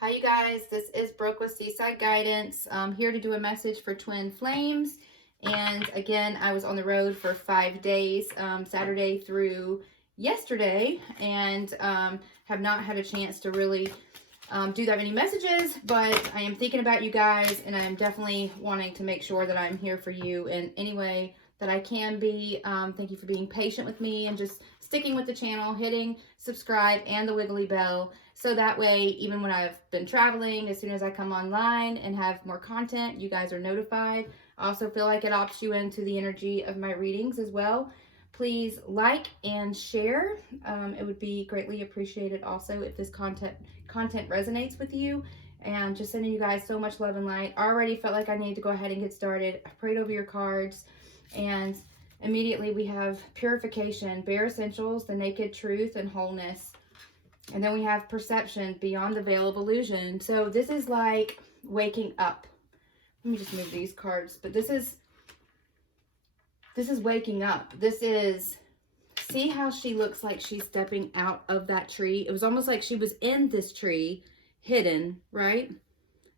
Hi you guys, this is Brooke with Seaside Guidance. I'm here to do a message for twin flames. And again, I was on the road for 5 days, Saturday through yesterday, and have not had a chance to really do that many messages, but I am thinking about you guys, and I am definitely wanting to make sure that I'm here for you in any way that I can be. Thank you for being patient with me and just sticking with the channel, hitting subscribe and the wiggly bell, so that way, even when I've been traveling, as soon as I come online and have more content, you guys are notified. I also feel like it opts you into the energy of my readings as well. Please like and share. It would be greatly appreciated also if this content resonates with you. And just sending you guys so much love and light. I already felt like I need to go ahead and get started. I prayed over your cards, and immediately we have purification, bare essentials, the naked truth, and wholeness. And then we have perception, beyond the veil of illusion. So this is like waking up. Let me just move these cards. But this is waking up. This is, see how she looks like she's stepping out of that tree? It was almost like she was in this tree, hidden, right?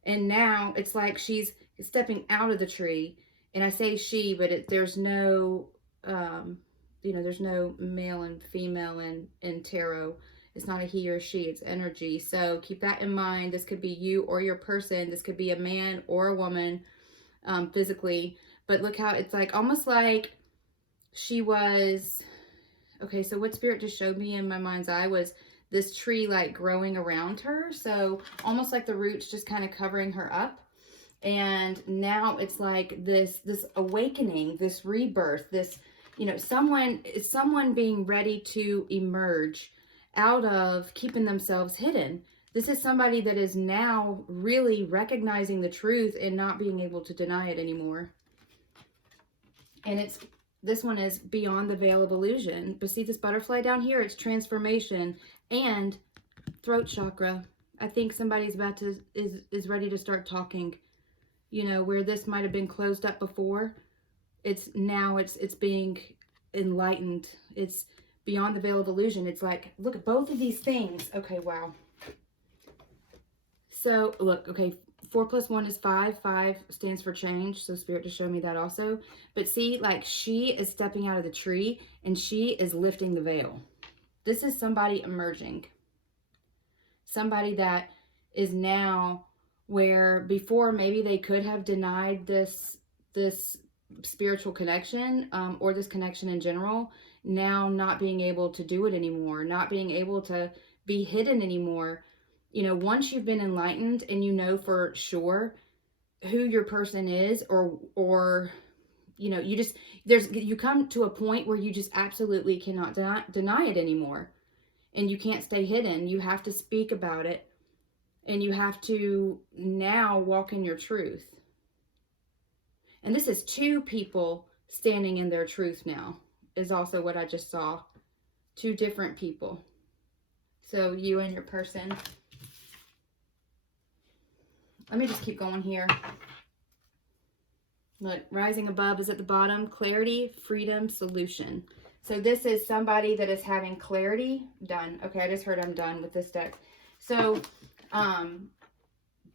And now it's like she's stepping out of the tree. And I say she, but there's no, there's no male and female in tarot. It's not a he or she, it's energy. So keep that in mind. This could be you or your person. This could be a man or a woman, physically. But look how it's like, almost like she was, okay, so what Spirit just showed me in my mind's eye was this tree like growing around her. So almost like the roots just kind of covering her up. And now it's like this awakening, this rebirth, this, someone being ready to emerge out of keeping themselves hidden. This is somebody that is now really recognizing the truth and not being able to deny it anymore. And this one is beyond the veil of illusion. But see this butterfly down here? It's transformation and throat chakra. I think somebody's about to, is ready to start talking. Where this might have been closed up before, it's being enlightened. It's beyond the veil of illusion. It's like, look at both of these things. Okay, wow. So look, okay, 4 plus 1 is 5. 5 stands for change. So Spirit just showed me that also. But see, like she is stepping out of the tree and she is lifting the veil. This is somebody emerging. Somebody that is now where before maybe they could have denied this spiritual connection, or this connection in general, now not being able to do it anymore, not being able to be hidden anymore. Once you've been enlightened and you know for sure who your person is, or you come to a point where you just absolutely cannot deny it anymore, and you can't stay hidden. You have to speak about it, and you have to now walk in your truth. And this is 2 people standing in their truth now, is also what I just saw. 2 different people. So you and your person. Let me just keep going here. Look, rising above is at the bottom. Clarity, freedom, solution. So this is somebody that is having clarity. Done. Okay, I just heard I'm done with this deck. So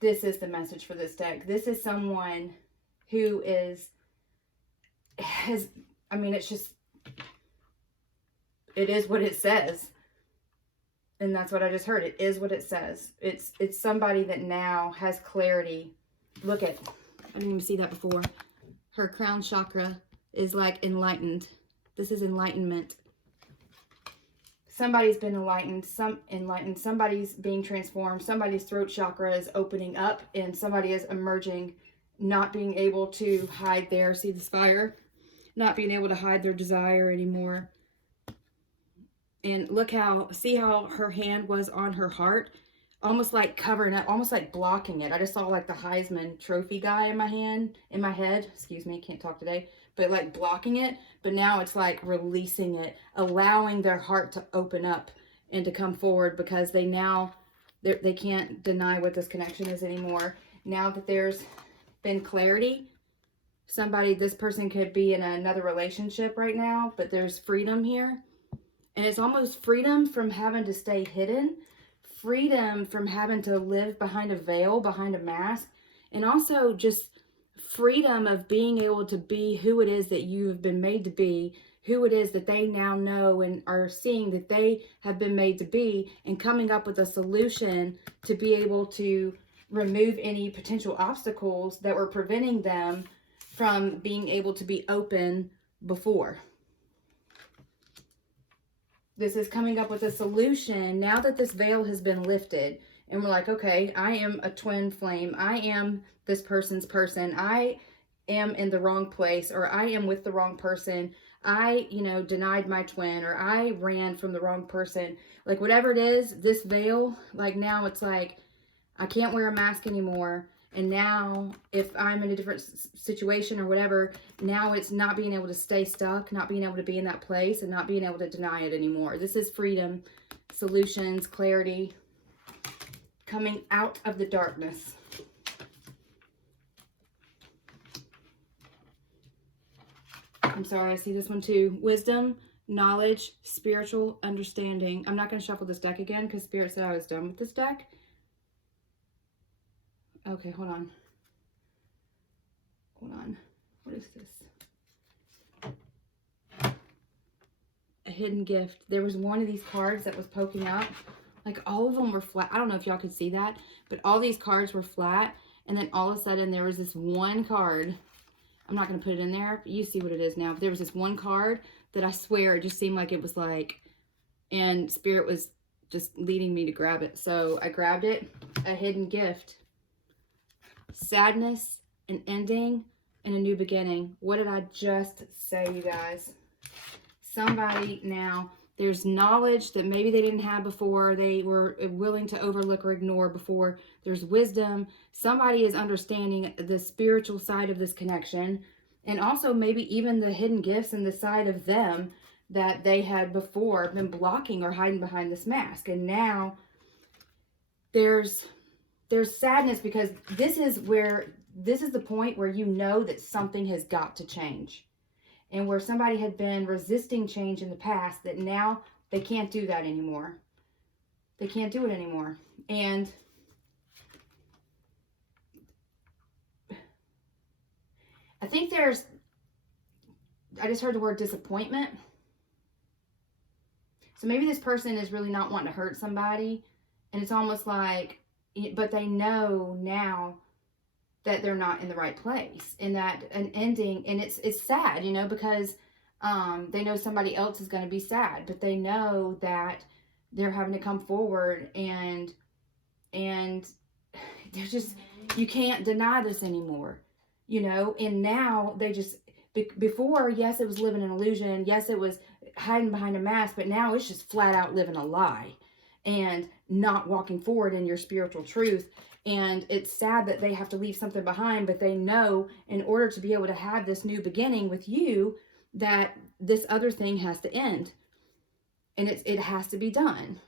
this is the message for this deck. This is someone who it's just, it is what it says. And that's what I just heard. It is what it says. It's somebody that now has clarity. Look at, I didn't even see that before. Her crown chakra is like enlightened. This is enlightenment. Somebody's been enlightened, somebody's being transformed, somebody's throat chakra is opening up, and somebody is emerging, not being able to hide their, see this fire? Not being able to hide their desire anymore. And look how, see how her hand was on her heart? Almost like covering up, almost like blocking it. I just saw like the Heisman Trophy guy in my head, excuse me, can't talk today, but like blocking it. But now it's like releasing it, allowing their heart to open up and to come forward, because they can't deny what this connection is anymore. Now that there's been clarity, this person could be in another relationship right now, but there's freedom here. And it's almost freedom from having to stay hidden, freedom from having to live behind a veil, behind a mask, and also just freedom of being able to be who it is that you have been made to be, who it is that they now know and are seeing that they have been made to be, and coming up with a solution to be able to remove any potential obstacles that were preventing them from being able to be open before. This is coming up with a solution now that this veil has been lifted. And we're like, okay, I am a twin flame. I am this person's person. I am in the wrong place, or I am with the wrong person. I, denied my twin, or I ran from the wrong person. Like, whatever it is, this veil, like, now it's like, I can't wear a mask anymore. And now if I'm in a different situation or whatever, now it's not being able to stay stuck, not being able to be in that place, and not being able to deny it anymore. This is freedom, solutions, clarity, coming out of the darkness. I'm sorry, I see this one too. Wisdom, knowledge, spiritual understanding. I'm not going to shuffle this deck again because Spirit said I was done with this deck. Okay, hold on. What is this? A hidden gift. There was one of these cards that was poking up. Like, all of them were flat. I don't know if y'all could see that, but all these cards were flat. And then all of a sudden there was this one card. I'm not going to put it in there, but you see what it is now. But there was this one card that I swear it just seemed like it was like, and Spirit was just leading me to grab it. So I grabbed it. A hidden gift. Sadness, an ending, and a new beginning. What did I just say, you guys? Somebody now, there's knowledge that maybe they didn't have before, they were willing to overlook or ignore before. There's wisdom. Somebody is understanding the spiritual side of this connection, and also maybe even the hidden gifts and the side of them that they had before been blocking or hiding behind this mask. And now there's sadness, because this is the point where you know that something has got to change. And where somebody had been resisting change in the past, that now they can't do that anymore. They can't do it anymore. And I think I just heard the word disappointment. So maybe this person is really not wanting to hurt somebody. And it's almost like, but they know now that they're not in the right place, and that an ending, and it's sad, because they know somebody else is going to be sad, but they know that they're having to come forward, and they're just, you can't deny this anymore, and now they just, before, yes, it was living an illusion, yes, it was hiding behind a mask, but now it's just flat out living a lie and not walking forward in your spiritual truth. And it's sad that they have to leave something behind, but they know in order to be able to have this new beginning with you, that this other thing has to end. And it has to be done.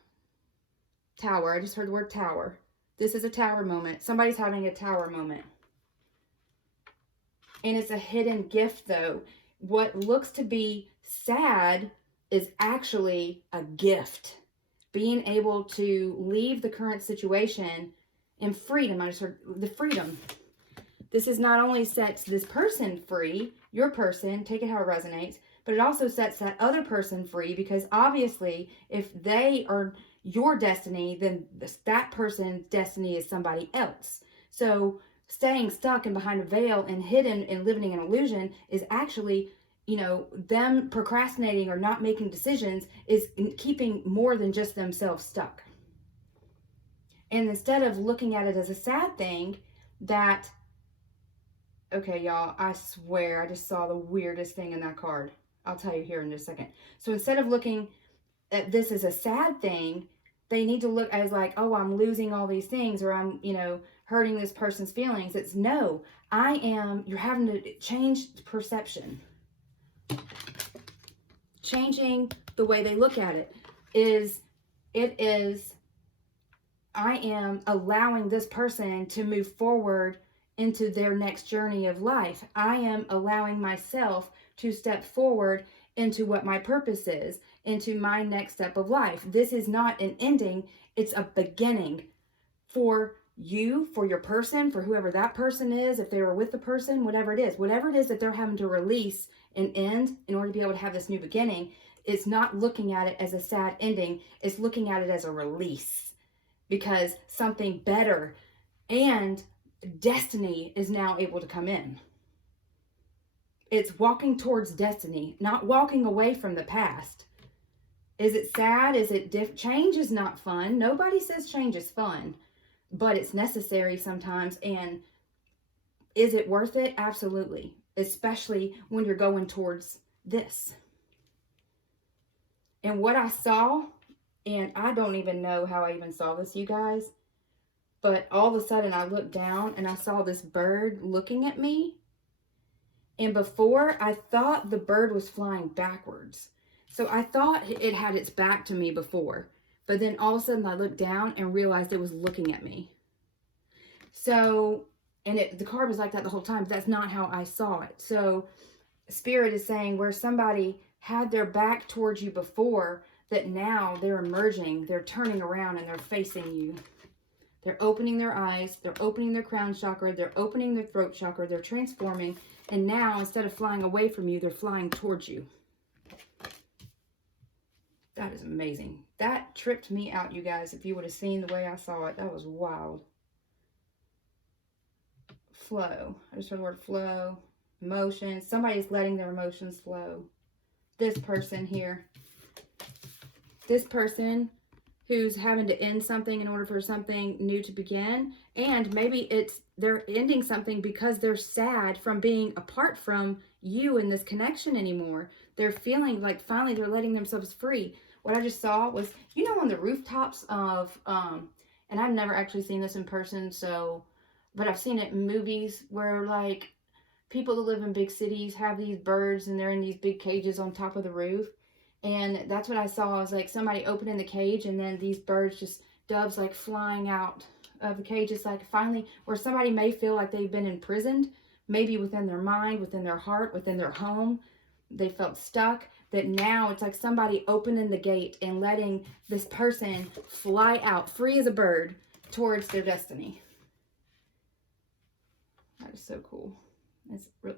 Tower. I just heard the word tower. This is a tower moment. Somebody's having a tower moment. And it's a hidden gift, though. What looks to be sad is actually a gift. Being able to leave the current situation in freedom. I just heard the freedom. This is not only sets this person free, your person, take it how it resonates, but it also sets that other person free, because obviously if they are your destiny, then that person's destiny is somebody else. So staying stuck and behind a veil and hidden and living in an illusion is actually, them procrastinating or not making decisions is keeping more than just themselves stuck. And instead of looking at it as a sad thing, that, okay, y'all, I swear I just saw the weirdest thing in that card. I'll tell you here in just a second. So instead of looking at this as a sad thing, they need to look as like, oh, I'm losing all these things, or I'm, hurting this person's feelings. It's no, you're having to change perception. Changing the way they look at it is, I am allowing this person to move forward into their next journey of life. I am allowing myself to step forward into what my purpose is. into my next step of life. This is not an ending, it's a beginning for you, for your person, for whoever that person is, if they were with the person, whatever it is that they're having to release and end in order to be able to have this new beginning. It's not looking at it as a sad ending, it's looking at it as a release, because something better and destiny is now able to come in. It's walking towards destiny, not walking away from the past. Is it sad? Is it change is not fun. Nobody says change is fun, but it's necessary sometimes. And is it worth it? Absolutely. Especially when you're going towards this. And what I saw, and I don't even know how I even saw this, you guys, but all of a sudden I looked down and I saw this bird looking at me. And before, I thought the bird was flying backwards. So I thought it had its back to me before. But then all of a sudden I looked down and realized it was looking at me. So, and the card was like that the whole time, but that's not how I saw it. So Spirit is saying where somebody had their back towards you before, that now they're emerging, they're turning around and they're facing you. They're opening their eyes, they're opening their crown chakra, they're opening their throat chakra, they're transforming. And now, instead of flying away from you, they're flying towards you. That is amazing. That tripped me out, you guys. If you would have seen the way I saw it, that was wild. Flow. I just heard the word flow. Emotion. Somebody's letting their emotions flow. This person here. This person who's having to end something in order for something new to begin. And maybe they're ending something because they're sad from being apart from you in this connection anymore. They're feeling like finally they're letting themselves free. What I just saw was, you know, on the rooftops of, and I've never actually seen this in person, but I've seen it in movies where like people that live in big cities have these birds and they're in these big cages on top of the roof. And that's what I saw. I was like somebody opening the cage and then these birds, just doves, like flying out of the cage. It's like finally where somebody may feel like they've been imprisoned, maybe within their mind, within their heart, within their home. They felt stuck. That now it's like somebody opening the gate and letting this person fly out, free as a bird, towards their destiny. That is so cool. It's really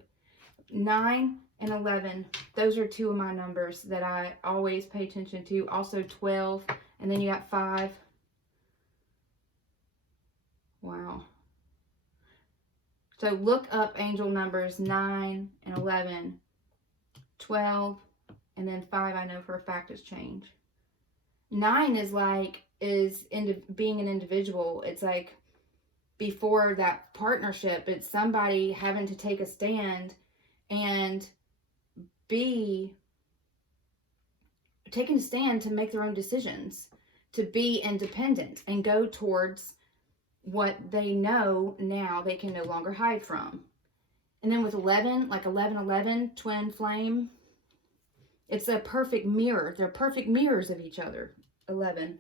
9 and 11. Those are two of my numbers that I always pay attention to. Also 12. And then you got 5. Wow. So look up angel numbers 9 and 11. 12. And then 5, I know for a fact, is change. 9 is being an individual. It's like before that partnership, it's somebody having to take a stand and be taking a stand to make their own decisions, to be independent and go towards what they know now they can no longer hide from. And then with 11, like 11, twin flame, it's a perfect mirror. They're perfect mirrors of each other. 11.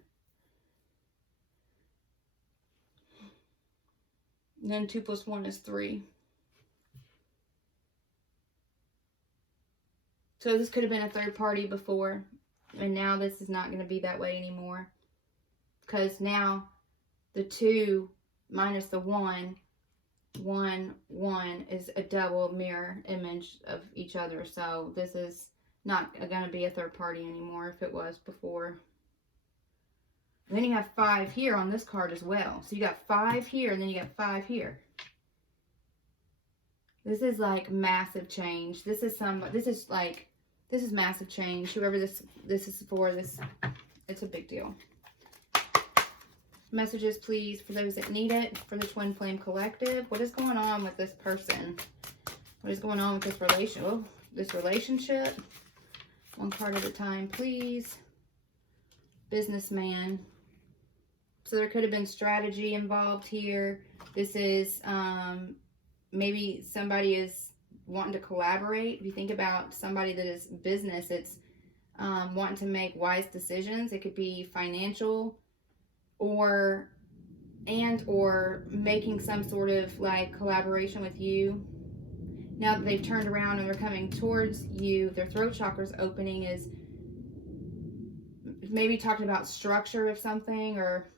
And then 2 plus 1 is 3. So this could have been a third party before. And now this is not going to be that way anymore. Because now the 2 minus the 1, 1, 1 is a double mirror image of each other. So this is not going to be a third party anymore if it was before. And then you have 5 here on this card as well. So you got 5 here and then you got 5 here. This is like massive change. This is massive change. Whoever this is for, it's a big deal. Messages, please, for those that need it, for the Twin Flame Collective. What is going on with this person? What is going on with this relationship? One card at a time, please. Businessman. So there could have been strategy involved here. This is maybe somebody is wanting to collaborate. If you think about somebody that is business, it's wanting to make wise decisions. It could be financial or making some sort of like collaboration with you. Now that they've turned around and they're coming towards you, their throat chakra's opening is maybe talking about structure of something, or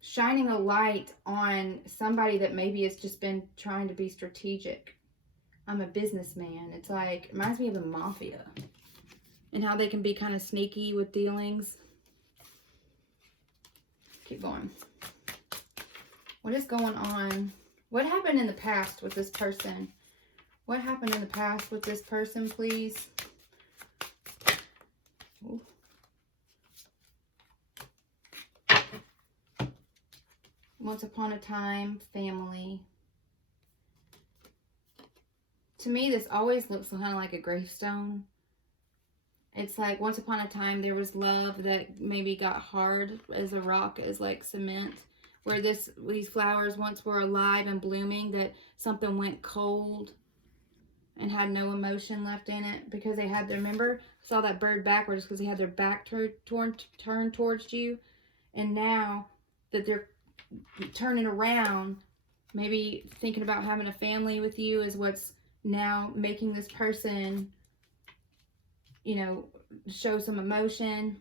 shining a light on somebody that maybe has just been trying to be strategic. I'm a businessman. It's like, reminds me of the mafia and how they can be kind of sneaky with dealings. Keep going. What is going on? What happened in the past with this person? What happened in the past with this person, please? Ooh. Once upon a time, family. To me, this always looks kind of like a gravestone. It's like once upon a time there was love that maybe got hard as a rock, as like cement. Where these flowers once were alive and blooming, that something went cold and had no emotion left in it because they had their, remember, I saw that bird backwards because they had their back turned towards you. And now that they're turning around, maybe thinking about having a family with you is what's now making this person, you know, show some emotion.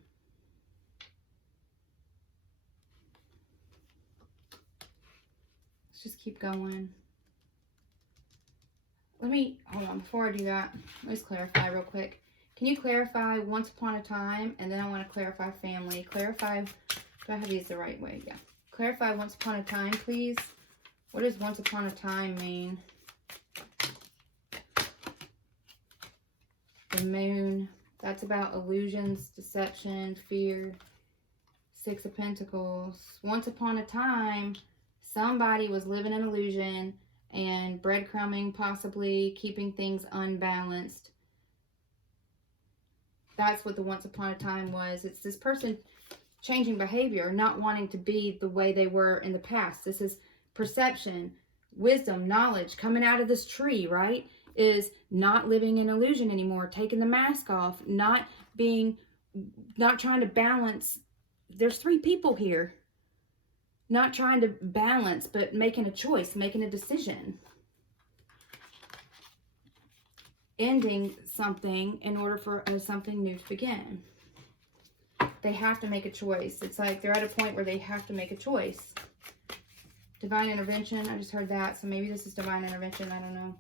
Let's just keep going. Let me, hold on, before I do that, let's clarify real quick. Can you clarify once upon a time, and then I want to clarify family. Clarify, do I have these the right way? Yeah. Clarify once upon a time, please. What does once upon a time mean? The moon, that's about illusions, deception, fear. Six of Pentacles. Once upon a time, somebody was living an illusion and breadcrumbing, possibly keeping things unbalanced. That's what the once upon a time was. It's this person changing behavior, not wanting to be the way they were in the past. This is perception, wisdom, knowledge coming out of this tree, right? Is not living in illusion anymore, taking the mask off, not trying to balance. There's three people here. Not trying to balance, but making a choice, making a decision. Ending something in order for something new to begin. They have to make a choice. It's like they're at a point where they have to make a choice. Divine intervention, I just heard that, so maybe this is divine intervention, I don't know.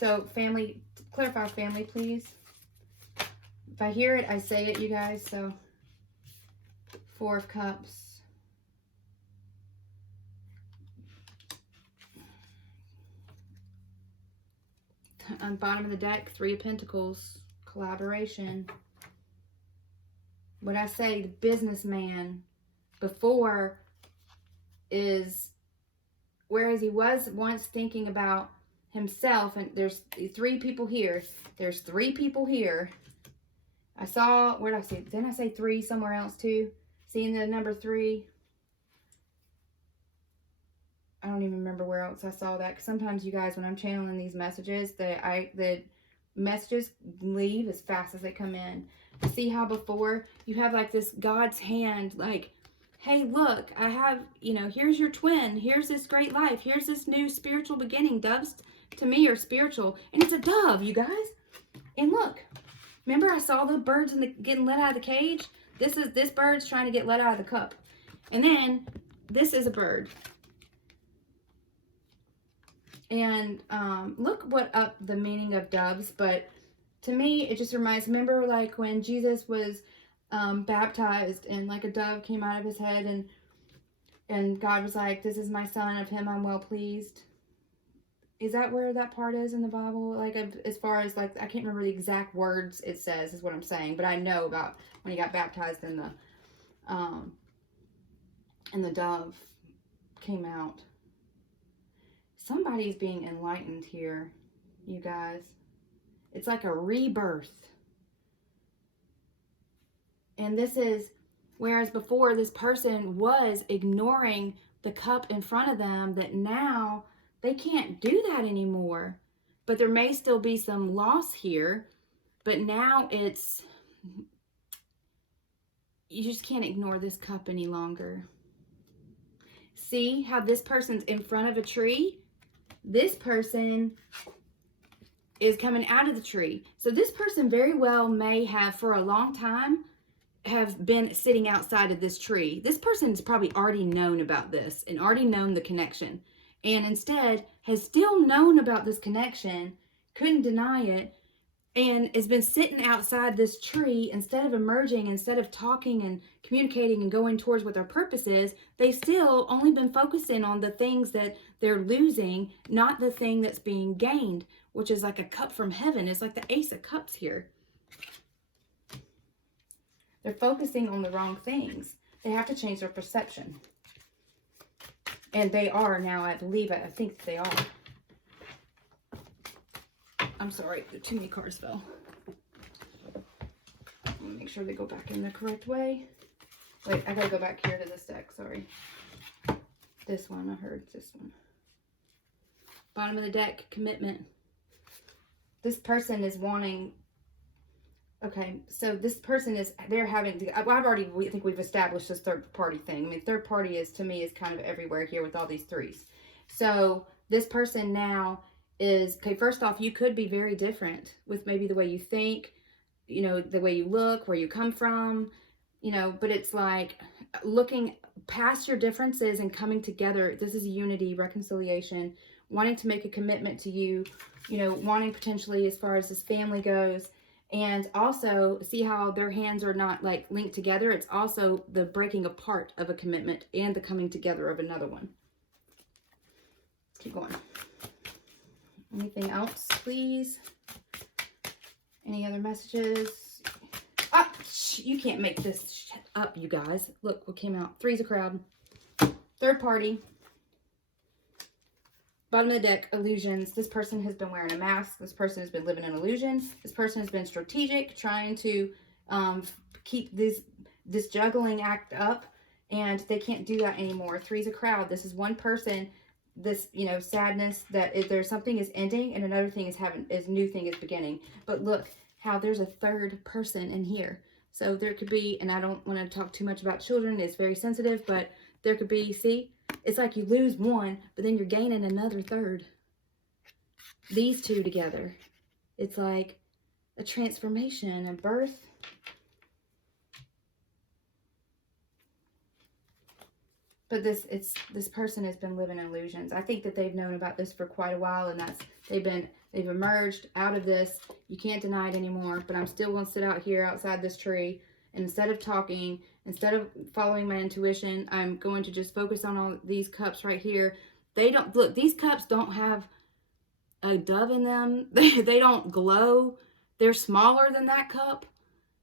So family, clarify family, please. If I hear it, I say it, you guys, so Four of Cups. On bottom of the deck, Three of Pentacles, collaboration. What I say, the businessman before is, whereas he was once thinking about himself, and there's three people here. There's three people here. I saw, where did I see? Didn't I say three somewhere else too? Seeing the number three. I don't even remember where else I saw that. Because sometimes, you guys, when I'm channeling these messages, the messages leave as fast as they come in. See how before you have like this God's hand, like, hey, look, I have, you know, here's your twin. Here's this great life. Here's this new spiritual beginning. Doves to me are spiritual. And it's a dove, you guys. And look, remember I saw the birds getting let out of the cage? This bird's trying to get let out of the cup. And then this is a bird. And look what up the meaning of doves, but to me it just reminds, remember like when Jesus was baptized and like a dove came out of his head, and God was like, this is my son, of him I'm well pleased. Is that where that part is in the Bible? Like, as far as like, I can't remember the exact words it says, is what I'm saying, but I know about when he got baptized and the dove came out. Somebody's being enlightened here, you guys. It's like a rebirth. And this is, whereas before this person was ignoring the cup in front of them, that now they can't do that anymore. But there may still be some loss here. But now it's, you just can't ignore this cup any longer. See how this person's in front of a tree? This person is coming out of the tree. So this person very well may have, for a long time, have been sitting outside of this tree. This person's probably already known about this and already known the connection, and instead has still known about this connection, couldn't deny it, and has been sitting outside this tree. Instead of emerging, instead of talking and communicating and going towards what their purpose is, they still only been focusing on the things that they're losing, not the thing that's being gained, which is like a cup from heaven. It's like the Ace of Cups here. They're focusing on the wrong things. They have to change their perception. And they are now, I believe, I think they are. I'm sorry, too many cards fell. Let me make sure they go back in the correct way. Wait, I gotta go back here to this deck, sorry. This one, I heard this one. Bottom of the deck, commitment. This person is wanting, okay, so this person is, they're having, well, I think we've established this third party thing. I mean, third party is, to me, is kind of everywhere here with all these threes. So this person now is, okay, first off, you could be very different with maybe the way you think, you know, the way you look, where you come from, you know, but it's like looking past your differences and coming together. This is unity, reconciliation, wanting to make a commitment to you, you know, wanting potentially as far as this family goes. And also see how their hands are not like linked together. It's also the breaking apart of a commitment and the coming together of another one. Let's keep going. Anything else, please? Any other messages? Ah, you can't make this shit up, you guys. Look what came out. Three's a crowd. Third party. Bottom of the deck, illusions. This person has been wearing a mask. This person has been living in illusion. This person has been strategic, trying to keep this juggling act up, and they can't do that anymore. Three's a crowd. This is one person. This, you know, sadness that there's something is ending and another thing is new thing is beginning. But look how there's a third person in here. So there could be, and I don't want to talk too much about children. It's very sensitive, but there could be, see, it's like you lose one, but then you're gaining another third. These two together. It's like a transformation, a birth. But this person has been living illusions. I think that they've known about this for quite a while, and they've emerged out of this. You can't deny it anymore, but I'm still going to sit out here outside this tree, and instead of talking, instead of following my intuition, I'm going to just focus on all these cups right here. They don't, look, these cups don't have a dove in them. They don't glow. They're smaller than that cup.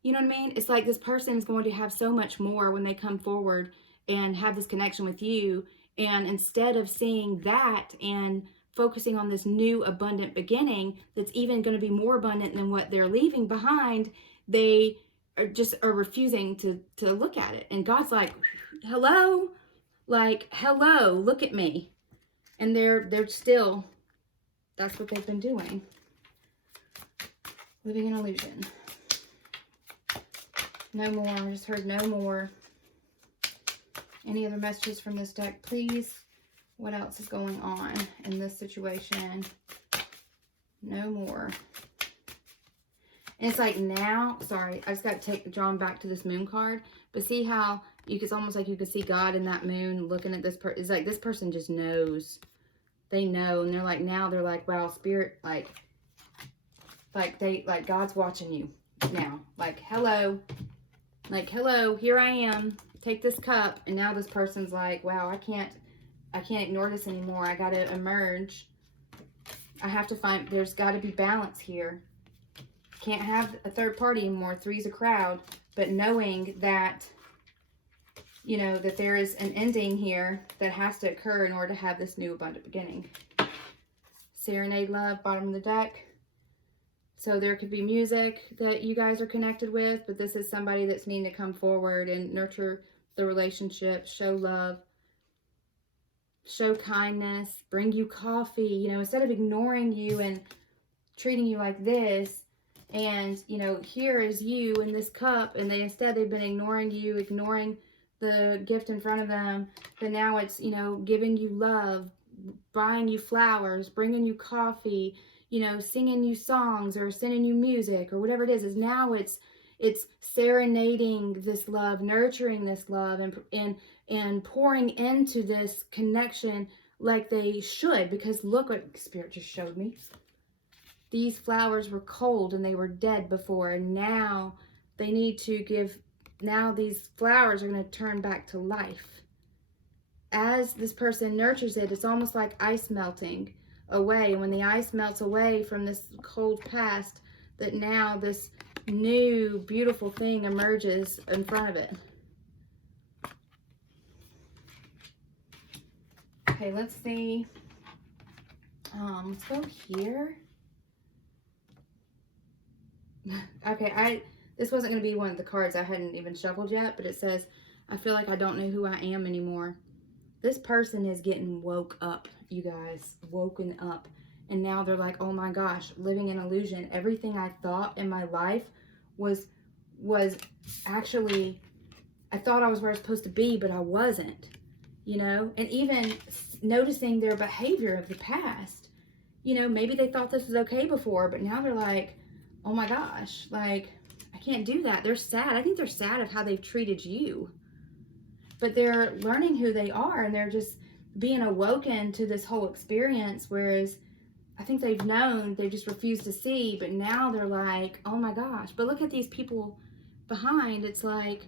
You know what I mean? It's like this person is going to have so much more when they come forward and have this connection with you. And instead of seeing that and focusing on this new abundant beginning that's even going to be more abundant than what they're leaving behind, they are refusing to look at it. And God's like, hello, like, hello, look at me. And they're still, that's what they've been doing. Living in illusion. No more. I just heard no more. Any other messages from this deck, please? What else is going on in this situation? No more. And it's like now, sorry, I just got to draw them back to this moon card. But see how it's almost like you can see God in that moon looking at this person. It's like this person just knows. They know. And they're like, now they're like, wow, spirit, like God's watching you now. Like, hello, here I am. Take this cup. And now this person's like, wow, I can't ignore this anymore. I got to emerge. I have to find, there's got to be balance here. Can't have a third party anymore. Three's a crowd. But knowing that, you know, that there is an ending here that has to occur in order to have this new abundant beginning. Serenade love, bottom of the deck. So there could be music that you guys are connected with, but this is somebody that's needing to come forward and nurture the relationship, show love, show kindness, bring you coffee, you know, instead of ignoring you and treating you like this. And, you know, here is you in this cup, and they've been ignoring you, ignoring the gift in front of them. But now it's, you know, giving you love, buying you flowers, bringing you coffee, you know, singing you songs or sending you music or whatever it is now it's serenading this love, nurturing this love, and pouring into this connection like they should. Because look what Spirit just showed me. These flowers were cold and they were dead before, and now they need to give, now these flowers are going to turn back to life. As this person nurtures it, it's almost like ice melting away. And when the ice melts away from this cold past, that now this new beautiful thing emerges in front of it. Okay, let's see. Let's go here. Okay, this wasn't going to be one of the cards I hadn't even shuffled yet, but it says, I feel like I don't know who I am anymore. This person is getting woke up, you guys, woken up. And now they're like, oh my gosh, living in illusion. Everything I thought in my life was actually, I thought I was where I was supposed to be, but I wasn't, you know? And even noticing their behavior of the past. You know, maybe they thought this was okay before, but now they're like, oh my gosh, like, I can't do that. They're sad. I think they're sad of how they've treated you. But they're learning who they are, and they're just being awoken to this whole experience, whereas I think they've known, they just refused to see, but now they're like, oh my gosh. But look at these people behind. It's like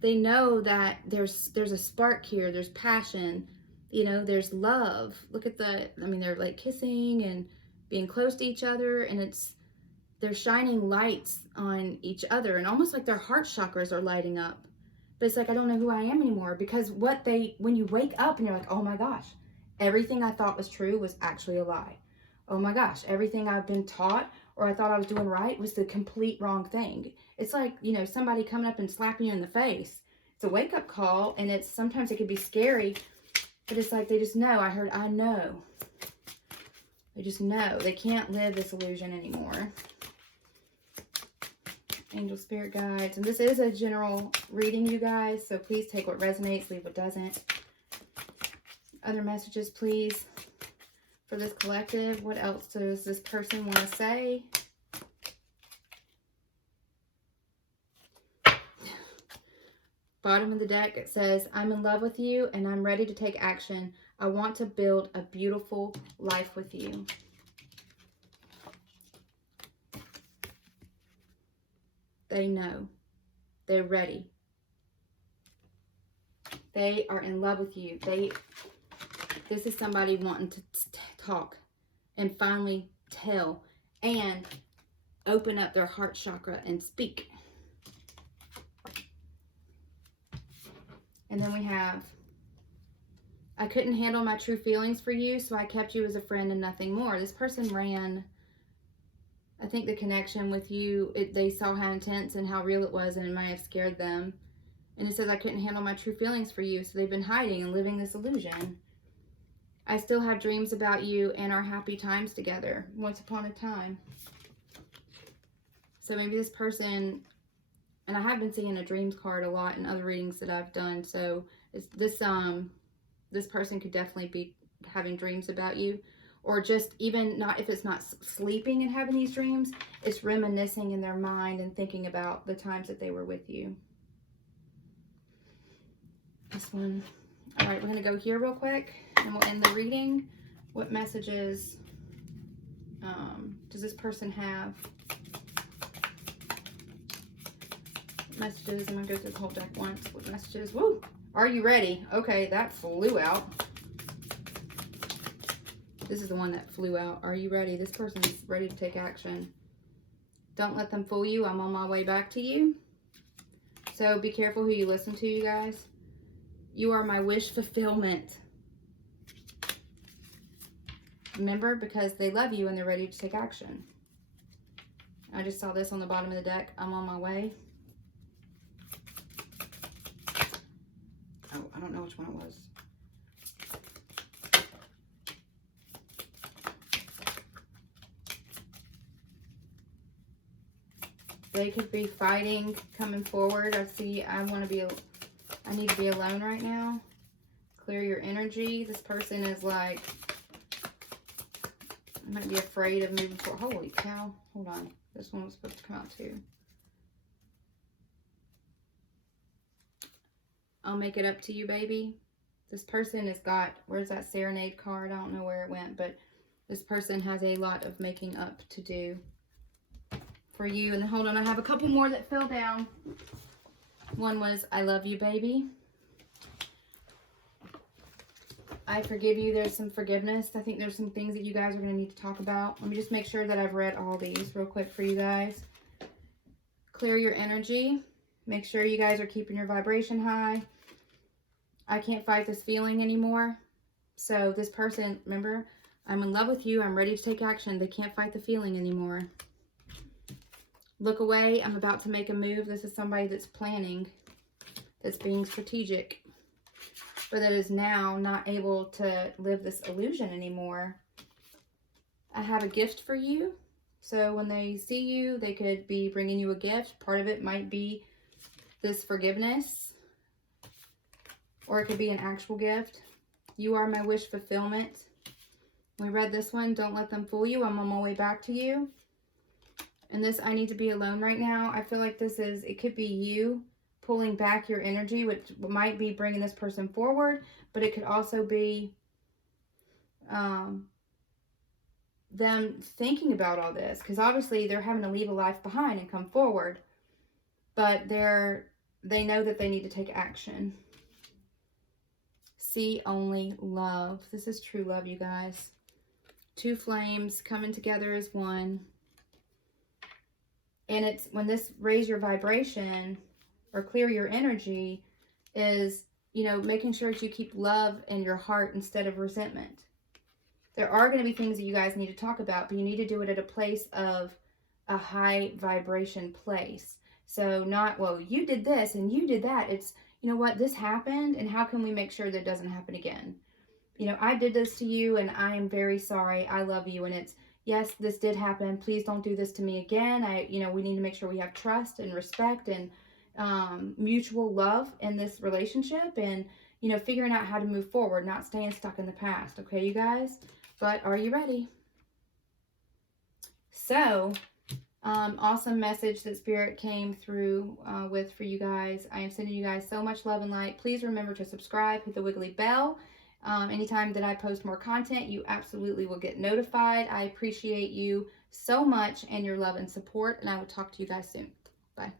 they know that there's a spark here, there's passion, you know, there's love. Look at they're like kissing and being close to each other, and they're shining lights on each other, and almost like their heart chakras are lighting up. But it's like, I don't know who I am anymore, because when you wake up and you're like, oh my gosh, everything I thought was true was actually a lie. Oh my gosh, everything I've been taught or I thought I was doing right was the complete wrong thing. It's like, you know, somebody coming up and slapping you in the face. It's a wake-up call, and sometimes it can be scary, but it's like they just know. I know. They just know. They can't live this illusion anymore. Angel, spirit guides. And this is a general reading, you guys, so please take what resonates, leave what doesn't. Other messages, please, for this collective. What else does this person want to say? Bottom of the deck, it says, I'm in love with you and I'm ready to take action. I want to build a beautiful life with you. They know. They're ready. They are in love with you. This is somebody wanting to talk and finally tell and open up their heart chakra and speak. And then we have, I couldn't handle my true feelings for you, so I kept you as a friend and nothing more. This person ran, I think the connection with you, they saw how intense and how real it was, and it might have scared them. And it says, I couldn't handle my true feelings for you, so they've been hiding and living this illusion. I still have dreams about you and our happy times together, once upon a time. So maybe this person, and I have been seeing a dreams card a lot in other readings that I've done, so this person could definitely be having dreams about you. Or just even not, if it's not sleeping and having these dreams, it's reminiscing in their mind and thinking about the times that they were with you. This one. All right, we're going to go here real quick and we'll end the reading. What messages does this person have? Messages. I'm going to go through the whole deck once. What messages? Woo! Are you ready? Okay, that flew out. This is the one that flew out. Are you ready? This person's ready to take action. Don't let them fool you. I'm on my way back to you. So be careful who you listen to, you guys. You are my wish fulfillment. Remember, because they love you and they're ready to take action. I just saw this on the bottom of the deck. I'm on my way. Oh, I don't know which one it was. They could be fighting, coming forward. I need to be alone right now. Clear your energy. This person is like, might be afraid of moving forward. Holy cow. Hold on. This one was supposed to come out too. I'll make it up to you, baby. This person has got, where's that serenade card? I don't know where it went, but this person has a lot of making up to do for you. And then hold on, I have a couple more that fell down. One was, I love you, baby. I forgive you. There's some forgiveness. I think there's some things that you guys are going to need to talk about. Let me just make sure that I've read all these real quick for you guys. Clear your energy. Make sure you guys are keeping your vibration high. I can't fight this feeling anymore. So this person, remember, I'm in love with you. I'm ready to take action. They can't fight the feeling anymore. Look away. I'm about to make a move. This is somebody that's planning, that's being strategic, but that is now not able to live this illusion anymore. I have a gift for you. So when they see you, they could be bringing you a gift. Part of it might be this forgiveness, or it could be an actual gift. You are my wish fulfillment. We read this one. Don't let them fool you. I'm on my way back to you. And this, I need to be alone right now. I feel like this is, it could be you pulling back your energy, which might be bringing this person forward, but it could also be them thinking about all this, because obviously they're having to leave a life behind and come forward, but they know that they need to take action. See only love. This is true love, you guys. Two flames coming together as one. And it's when this raise your vibration or clear your energy is, you know, making sure that you keep love in your heart instead of resentment. There are going to be things that you guys need to talk about, but you need to do it at a place of a high vibration place. So not, well, you did this and you did that. It's, you know what, this happened, and how can we make sure that it doesn't happen again? You know, I did this to you and I am very sorry. I love you. And it's, yes, this did happen. Please don't do this to me again. You know, we need to make sure we have trust and respect and mutual love in this relationship, and, you know, figuring out how to move forward, not staying stuck in the past. Okay, you guys? But are you ready? So, awesome message that Spirit came through with for you guys. I am sending you guys so much love and light. Please remember to subscribe, hit the wiggly bell. Anytime that I post more content, you absolutely will get notified. I appreciate you so much and your love and support, and I will talk to you guys soon. Bye.